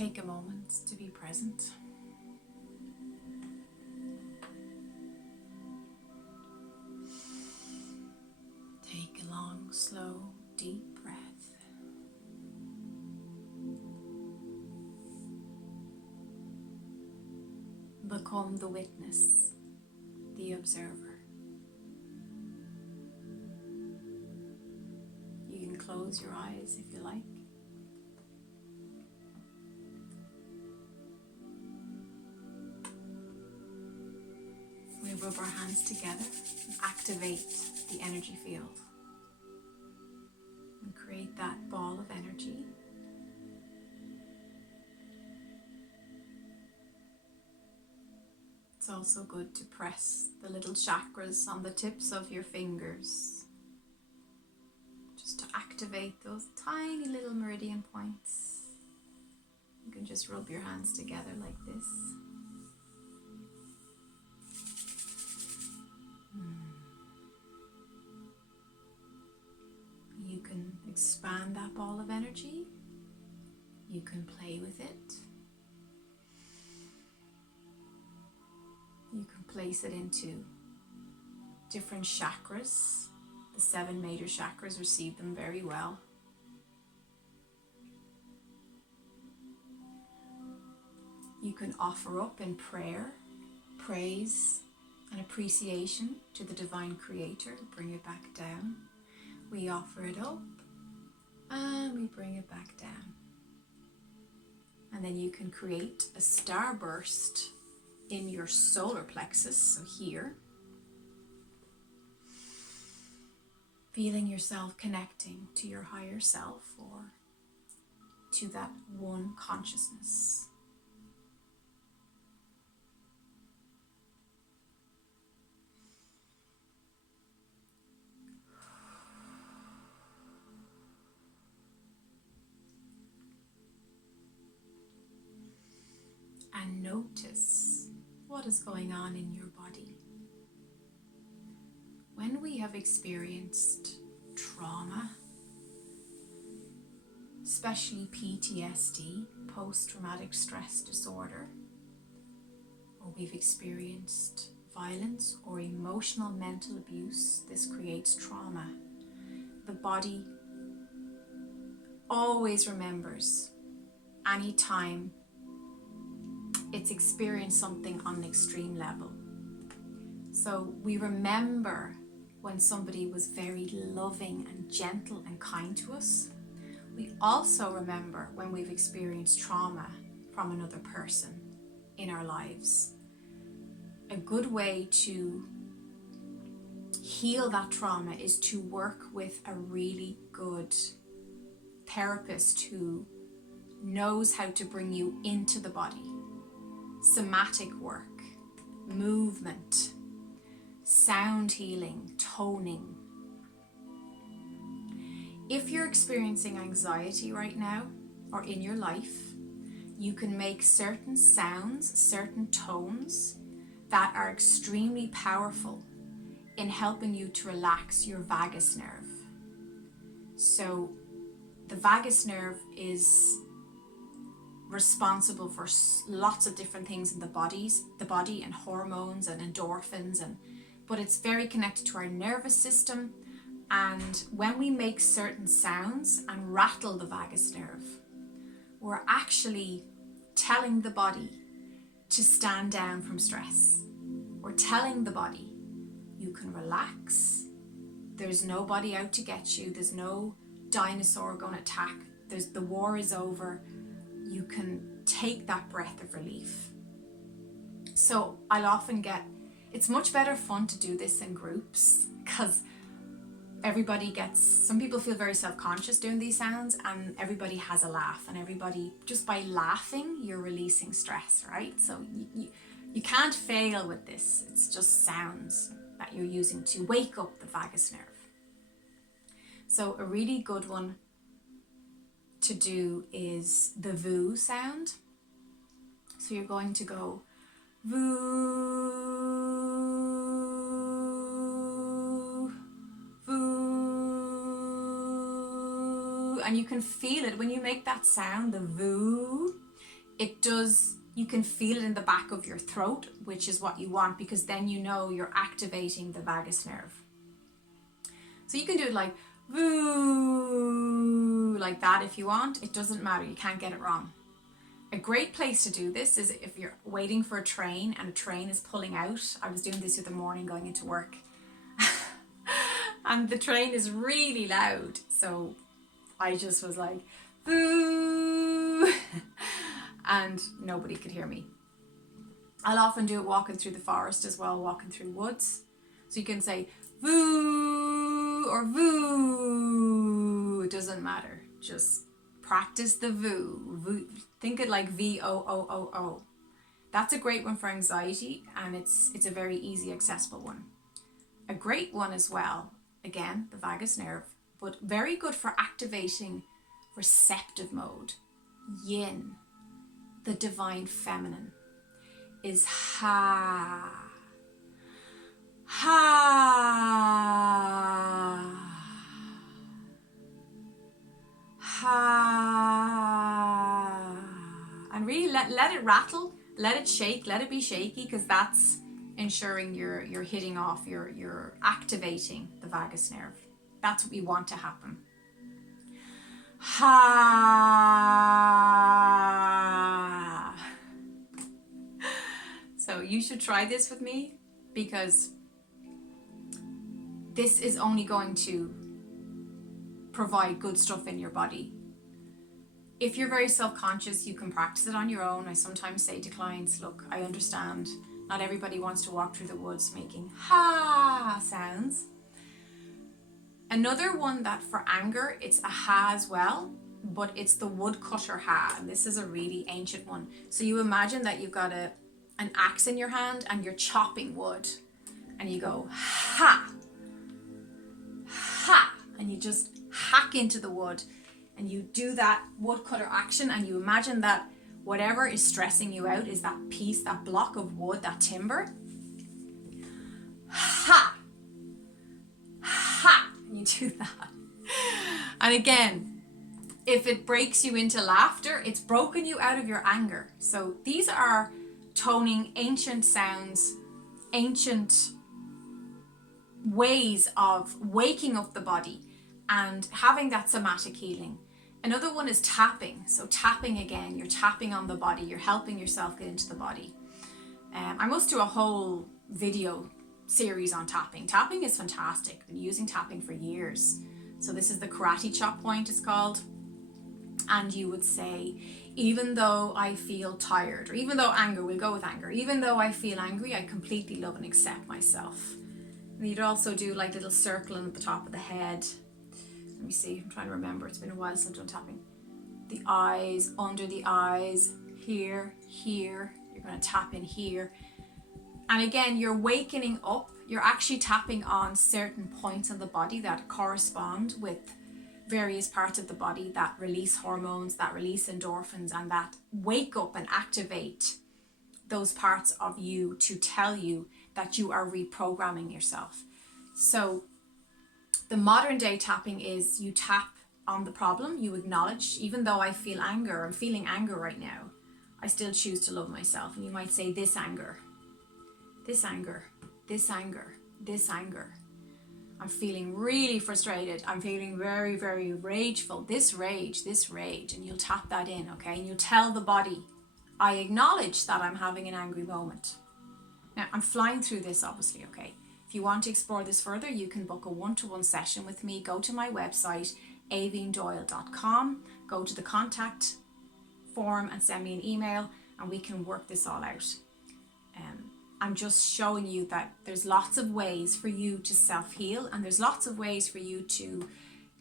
take a moment to be present. Take a long, slow, deep breath. Become the witness, the observer. You can close your eyes if you like. We rub our hands together and activate the energy field and create that ball of energy. It's also good to press the little chakras on the tips of your fingers, just to activate those tiny little meridian points. You can just rub your hands together like this. You can expand that ball of energy. You can play with it. You can place it into different chakras. The 7 major chakras receive them very well. You can offer up in prayer, praise and appreciation to the Divine Creator. Bring it back down. We offer it up and we bring it back down. And then you can create a starburst in your solar plexus, so here. Feeling yourself connecting to your higher self or to that one consciousness. And notice what is going on in your body. When we have experienced trauma, especially PTSD, post-traumatic stress disorder, or we've experienced violence or emotional mental abuse, this creates trauma. The body always remembers any time it's experienced something on an extreme level. So we remember when somebody was very loving and gentle and kind to us. We also remember when we've experienced trauma from another person in our lives. A good way to heal that trauma is to work with a really good therapist who knows how to bring you into the body. Somatic work, movement, sound healing, toning. If you're experiencing anxiety right now or in your life, you can make certain sounds, certain tones that are extremely powerful in helping you to relax your vagus nerve. So the vagus nerve is responsible for lots of different things in the body and hormones and endorphins, but it's very connected to our nervous system. And when we make certain sounds and rattle the vagus nerve, we're actually telling the body to stand down from stress. We're telling the body, you can relax. There's nobody out to get you. There's no dinosaur going to attack. The war is over. You can take that breath of relief. So I'll often it's much better fun to do this in groups because some people feel very self-conscious doing these sounds, and everybody has a laugh, and everybody, just by laughing, you're releasing stress, right? So you can't fail with this. It's just sounds that you're using to wake up the vagus nerve. So a really good one to do is the VOO sound. So you're going to go VOO, VOO, and you can feel it when you make that sound, the VOO. you can feel it in the back of your throat, which is what you want, because then you know you're activating the vagus nerve. So you can do it like woo, like that if you want. It doesn't matter, you can't get it wrong. A great place to do this is if you're waiting for a train and a train is pulling out. I was doing this the other morning going into work and the train is really loud. So I just was like, boo, and nobody could hear me. I'll often do it walking through the forest as well, walking through woods. So you can say voo or voo, it doesn't matter. Just practice the voo. Think it like VOOOO. That's a great one for anxiety, and it's a very easy, accessible one. A great one as well, again, the vagus nerve, but very good for activating receptive mode. Yin, the divine feminine, is ha. Ha. Ha. And really let it rattle, let it shake, let it be shaky, because that's ensuring you're hitting off, you're activating the vagus nerve. That's what we want to happen. Ha. So you should try this with me, because this is only going to provide good stuff in your body. If you're very self-conscious, you can practice it on your own. I sometimes say to clients, look, I understand not everybody wants to walk through the woods making ha sounds. Another one that for anger, it's a ha as well, but it's the woodcutter ha, and this is a really ancient one. So you imagine that you've got an axe in your hand and you're chopping wood, and you go ha, ha, and you just hack into the wood, and you do that woodcutter action, and you imagine that whatever is stressing you out is that piece, that block of wood, that timber. Ha, ha, and you do that. And again, if it breaks you into laughter, it's broken you out of your anger. So these are toning ancient sounds, ancient ways of waking up the body and having that somatic healing. Another one is tapping. So tapping again, you're tapping on the body, you're helping yourself get into the body. I must do a whole video series on tapping. Tapping is fantastic. I've been using tapping for years. So this is the karate chop point, it's called. And you would say, even though I feel tired, or even though anger, we'll go with anger, even though I feel angry, I completely love and accept myself. And you'd also do like little circling at the top of the head. Let me see, I'm trying to remember, it's been a while since I've done tapping. The eyes, under the eyes, here, here, you're going to tap in here. And again, you're wakening up, you're actually tapping on certain points of the body that correspond with various parts of the body that release hormones, that release endorphins, and that wake up and activate those parts of you to tell you that you are reprogramming yourself. So the modern day tapping is you tap on the problem, you acknowledge, even though I feel anger, I'm feeling anger right now, I still choose to love myself. And you might say this anger, this anger, this anger, this anger. I'm feeling really frustrated. I'm feeling very, very rageful. This rage, and you'll tap that in, okay? And you'll tell the body, I acknowledge that I'm having an angry moment. Now, I'm flying through this, obviously, okay? If you want to explore this further, you can book a one-to-one session with me. Go to my website, avinedoyle.com, go to the contact form and send me an email, and we can work this all out. I'm just showing you that there's lots of ways for you to self-heal, and there's lots of ways for you to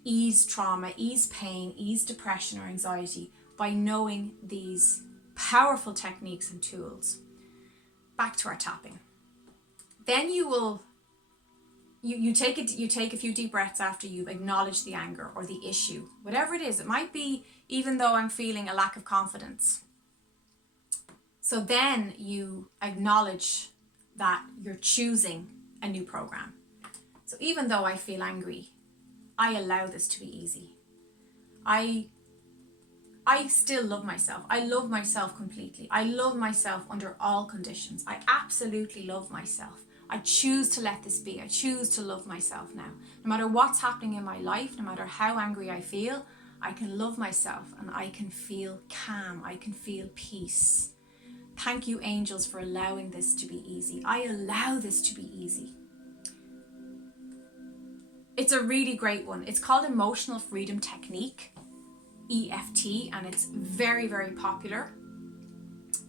ease trauma, ease pain, ease depression or anxiety by knowing these powerful techniques and tools. Back to our tapping. Then you will you take a few deep breaths after you've acknowledged the anger or the issue, whatever it is. It might be, even though I'm feeling a lack of confidence. So then you acknowledge that you're choosing a new program. So even though I feel angry, I allow this to be easy. I I still love myself. I love myself completely. I love myself under all conditions. I absolutely love myself. I choose to let this be. I choose to love myself now. No matter what's happening in my life, no matter how angry I feel, I can love myself and I can feel calm. I can feel peace. Thank you, angels, for allowing this to be easy. I allow this to be easy. It's a really great one. It's called Emotional Freedom Technique, EFT, and it's very, very popular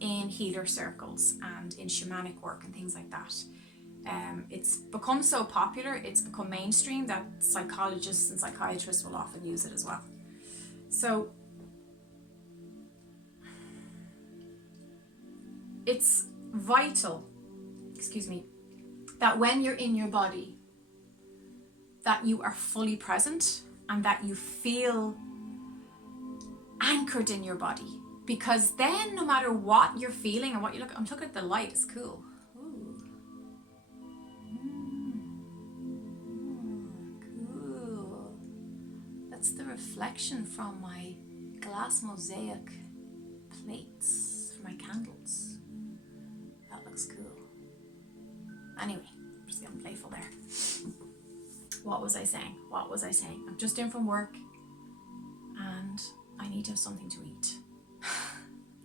in healer circles and in shamanic work and things like that. It's become so popular, it's become mainstream that psychologists and psychiatrists will often use it as well. So it's vital, that when you're in your body, that you are fully present and that you feel anchored in your body. Because then no matter what you're feeling and what you look, I'm looking at the light, it's cool. Cool. That's the reflection from my glass mosaic plates for my candles. That looks cool. Anyway, just getting playful there. What was I saying? I'm just in from work and I need to have something to eat.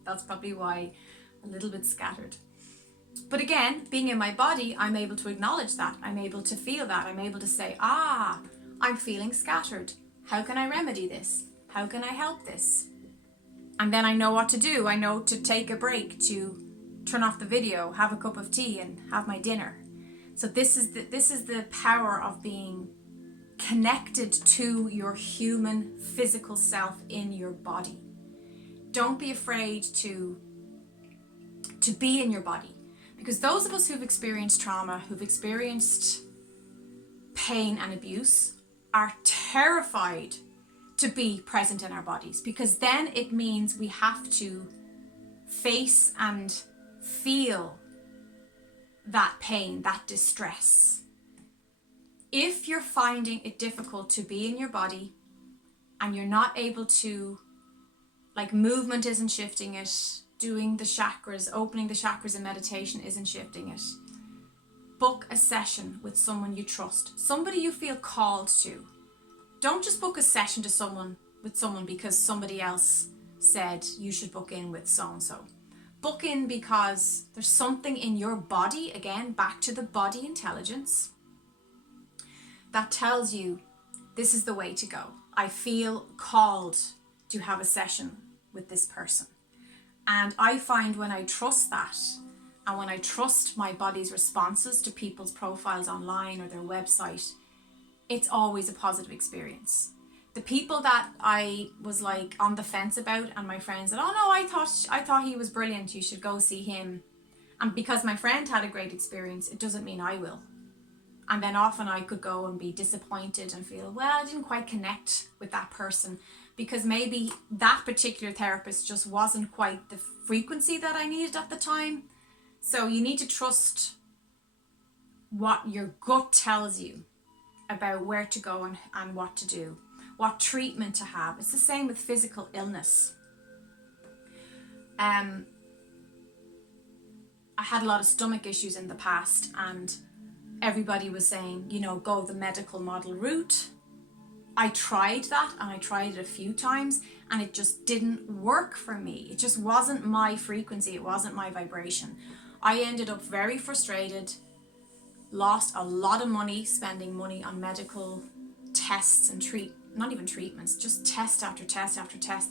That's probably why a little bit scattered. But again, being in my body, I'm able to acknowledge that. I'm able to feel that. I'm able to say, I'm feeling scattered. How can I remedy this? How can I help this? And then I know what to do. I know to take a break, to turn off the video, have a cup of tea and have my dinner. So this is the power of being connected to your human physical self in your body. Don't be afraid to be in your body, because those of us who've experienced trauma, who've experienced pain and abuse, are terrified to be present in our bodies, because then it means we have to face and feel that pain, that distress. If you're finding it difficult to be in your body and you're not able to, like, movement isn't shifting it, doing the chakras, opening the chakras in meditation isn't shifting it, book a session with someone you trust, somebody you feel called to. Don't just book a session with someone because somebody else said you should book in with so-and-so. Book in because there's something in your body, again, back to the body intelligence, that tells you this is the way to go. I feel called to have a session with this person. And I find when I trust that, and when I trust my body's responses to people's profiles online or their website, it's always a positive experience. The people that I was like on the fence about, and my friend said, oh no, I thought he was brilliant, you should go see him. And because my friend had a great experience, it doesn't mean I will. And then often I could go and be disappointed and feel, well, I didn't quite connect with that person because maybe that particular therapist just wasn't quite the frequency that I needed at the time. So you need to trust what your gut tells you about where to go and what to do, what treatment to have. It's the same with physical illness. I had a lot of stomach issues in the past, and everybody was saying, go the medical model route. I tried that, and I tried it a few times, and it just didn't work for me. It just wasn't my frequency. It wasn't my vibration. I ended up very frustrated, lost a lot of money spending money on medical tests and not even treatments, just test after test after test